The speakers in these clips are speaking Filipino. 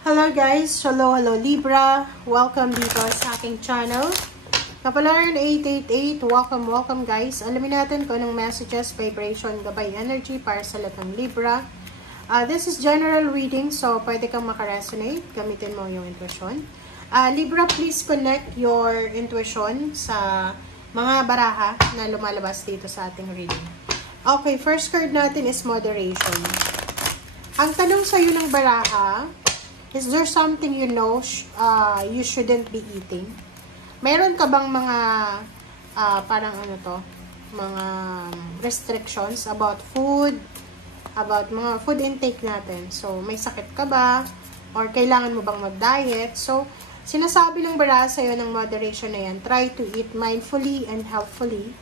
Hello guys! Hello Libra! Welcome dito sa aking channel. Kapalaran 888, welcome guys. Alamin natin kung anong messages, vibration, gabay, energy para sa lahat ng Libra. This is general reading, so pwede kang makaresonate. Gamitin mo yung intuition. Libra, please connect your intuition sa mga baraha na lumalabas dito sa ating reading. Okay, first card natin is moderation. Ang tanong sa'yo ng baraha, is there something you know you shouldn't be eating? Meron ka bang mga parang mga restrictions about food, about mga food intake natin? So, may sakit ka ba? Or kailangan mo bang mag-diet? So, sinasabi ng baraha sa'yo ng moderation na yan, try to eat mindfully and healthily.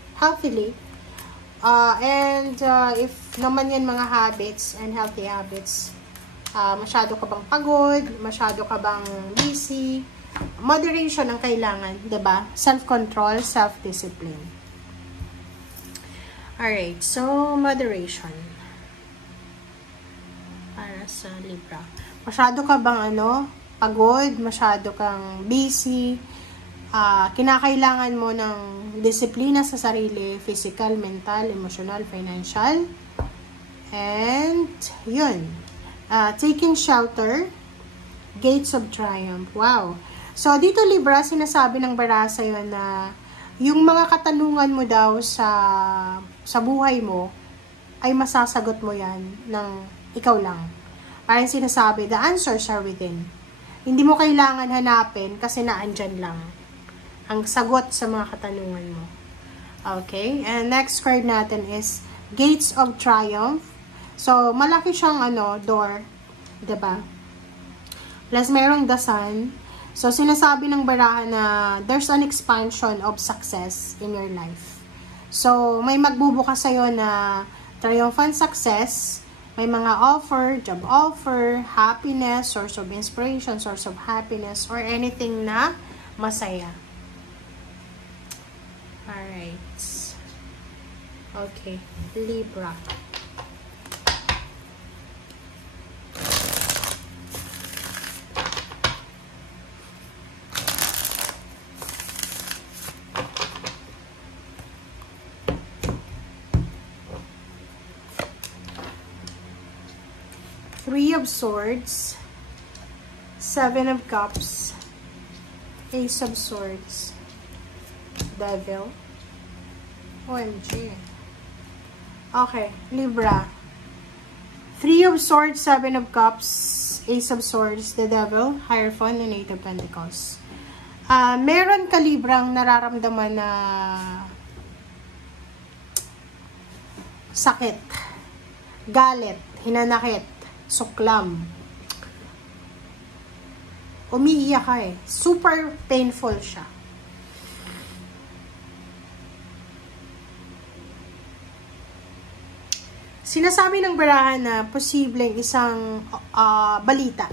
If naman yan mga habits and healthy habits, masyado ka bang pagod, masyado ka bang busy, moderation ang kailangan, 'di ba? Self-control, self-discipline. Alright, so moderation para sa Libra. Masyado ka bang pagod, masyado kang busy, kinakailangan mo ng disiplina sa sarili, physical, mental, emotional, financial, and yun. Taking shelter, gates of triumph. Wow. So, dito Libra, sinasabi ng baraha sa'yo na yung mga katanungan mo daw sa buhay mo, ay masasagot mo yan ng ikaw lang. Parang sinasabi, the answers are within. Hindi mo kailangan hanapin kasi naandyan lang ang sagot sa mga katanungan mo. Okay? And next card natin is gates of triumph. So, malaki siyang door, 'di ba? Plus merong the sun. So, sinasabi ng baraha na there's an expansion of success in your life. So, may magbubukas sa'yo na triumphant success, may mga offer, job offer, happiness, source of inspiration, source of happiness, or anything na masaya. Alright. Okay. Libra. Three of Swords, Seven of Cups, Ace of Swords, Devil, OMG. Okay, Libra. Three of Swords, Seven of Cups, Ace of Swords, the Devil, Hierophant, and Eight of Pentacles. Meron ka Librang nararamdaman na sakit, galit, hinanakit, suklam. Umiiyak ka eh. Super painful siya. Sinasabi ng baraha na posibleng isang balita.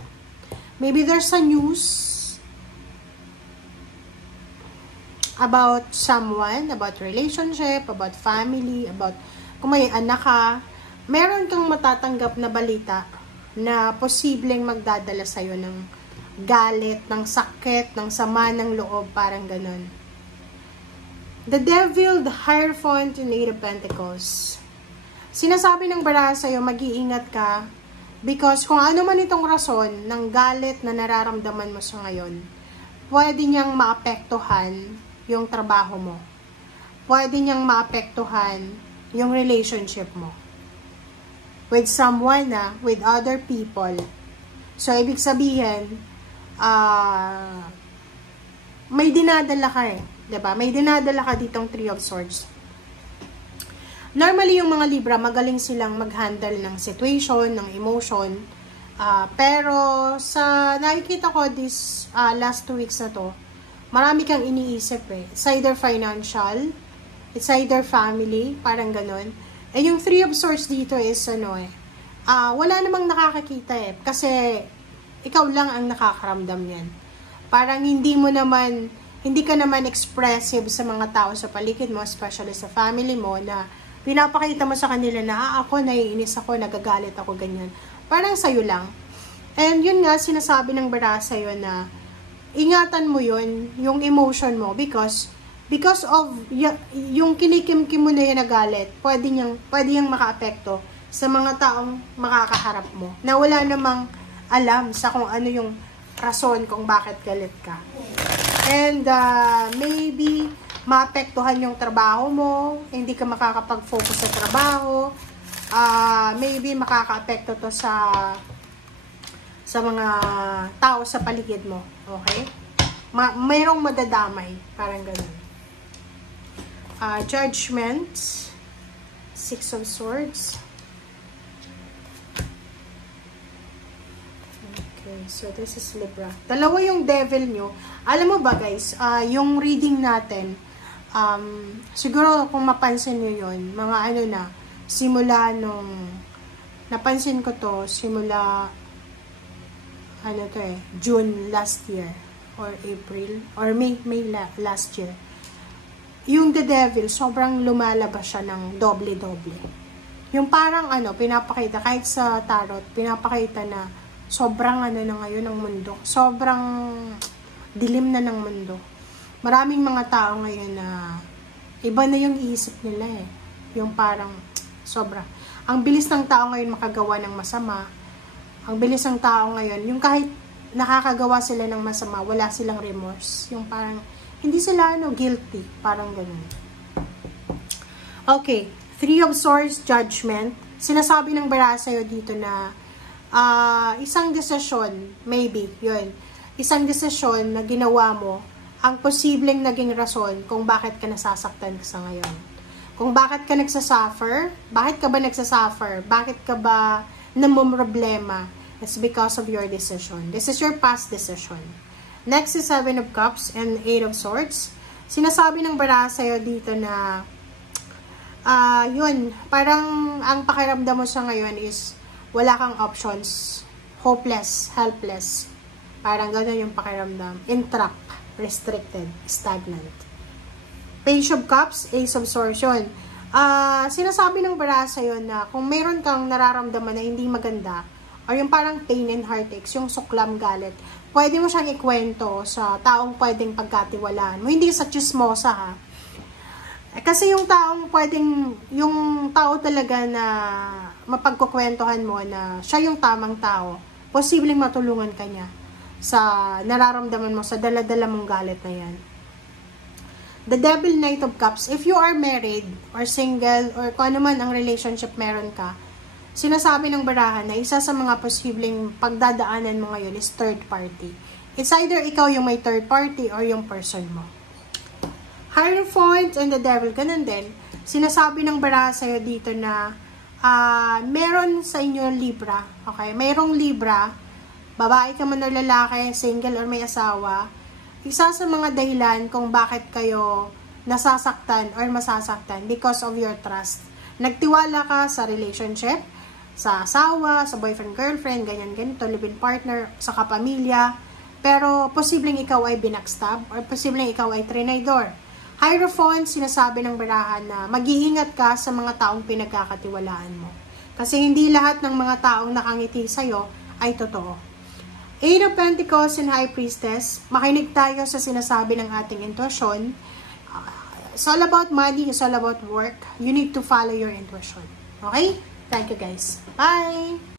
Maybe there's a news about someone, about relationship, about family, about kung may anak ka. Meron kang matatanggap na balita na posibleng magdadala sa'yo ng galit, ng sakit, ng sama ng loob, parang ganun. The Devil, the Hierophant, and Eight of Pentacles. Sinasabi ng baraha sa'yo, mag-iingat ka because kung ano man itong rason ng galit na nararamdaman mo sa ngayon, pwede niyang maapektuhan yung trabaho mo. Pwede niyang maapektuhan yung relationship mo. With someone with other people. So, ibig sabihin, may dinadala ka eh. 'Di ba? May dinadala ka ditong Three of Swords. Normally, yung mga Libra, magaling silang mag-handle ng situation, ng emotion. Pero, sa nakikita ko this last 2 weeks na to, marami kang iniisip eh. It's either financial, it's either family, parang ganun. Eh, yung Three of Swords dito is, wala namang nakakakita eh. Kasi, ikaw lang ang nakakaramdam yan. Parang hindi ka naman expressive sa mga tao sa paligid mo, especially sa family mo, na pinapakita mo sa kanila na, ako, naiinis ako, nagagalit ako, ganyan. Parang sa'yo lang. And yun nga, sinasabi ng bara sa'yo na ingatan mo yun, yung emotion mo, because of yung kinikimkim mo na yun na galit, pwede yung makaapekto sa mga taong makakaharap mo, na wala namang alam sa kung ano yung rason kung bakit galit ka. And maybe maapektuhan yung trabaho mo, hindi ka makakapag-focus sa trabaho, maybe makakaapekto to sa mga tao sa paligid mo, okay? Mayroong madadamay, parang ganun. Judgment, Six of Swords. Okay, so this is Libra. Dalawa yung devil nyo. Alam mo ba guys, yung reading natin, siguro kung mapansin nyo yun, mga ano na, simula nung, napansin ko to, simula, ano to June last year, or April, or May last year. Yung the devil, sobrang lumalabas siya ng doble-doble. Yung parang pinapakita, kahit sa tarot, pinapakita na sobrang na ngayon ng mundo. Sobrang dilim na ng mundo. Maraming mga tao ngayon na iba na yung isip nila Yung parang sobra. Ang bilis ng tao ngayon makagawa ng masama. Ang bilis ng tao ngayon, yung kahit nakakagawa sila ng masama, wala silang remorse. Yung parang hindi sila guilty, parang ganun. Okay, Three of Swords, Judgment. Sinasabi ng bara sa'yo dito na isang desisyon, maybe, yun. Isang desisyon na ginawa mo, ang posibleng naging rason kung bakit ka nasasaktan sa ngayon. Kung bakit ka nagsasuffer, bakit ka ba nagsasuffer, bakit ka ba namumroblema, it's because of your decision. This is your past decision. Next is Seven of Cups and Eight of Swords. Sinasabi ng bara sa'yo dito na yun, parang ang pakiramdam mo sa ngayon is wala kang options, hopeless, helpless. Parang gano'n yung pakiramdam. Entrapped, restricted, stagnant. Page of Cups, Ace of Swords yun. Sinasabi ng bara sa'yo na kung meron kang nararamdaman na hindi maganda, or yung parang pain and heartaches, yung suklam, galit, pwede mo siyang ikwento sa taong pwedeng pagkatiwalaan mo. Hindi sa chismosa ha. Kasi yung tao talaga na mapagkukwentuhan mo na siya yung tamang tao, posibleng matulungan ka niya sa nararamdaman mo, sa daladala mong galit na yan. The Devil, Knight of Cups. If you are married or single or kung ano man ang relationship meron ka, sinasabi ng barahan na isa sa mga posibleng pagdadaanan mo ngayon is third party. It's either ikaw yung may third party or yung person mo. Hierophant and the Devil, ganun din. Sinasabi ng barahan sa'yo dito na meron sa inyo Libra. Okay? Mayroong Libra, babae ka man o lalaki, single or may asawa, isa sa mga dahilan kung bakit kayo nasasaktan or masasaktan because of your trust. Nagtiwala ka sa relationship, sa asawa, sa boyfriend, girlfriend, ganyan, ganito, live-in partner, sa kapamilya, pero posibleng ikaw ay binackstab or posibleng ikaw ay trinidor. Hierophant, sinasabi ng barahan na mag-iingat ka sa mga taong pinagkakatiwalaan mo. Kasi hindi lahat ng mga taong nakangiti sa'yo ay totoo. Eight of Pentacles and High Priestess, makinig tayo sa sinasabi ng ating intuition. It's all about money, it's all about work. You need to follow your intuition. Okay? Thank you guys. Bye!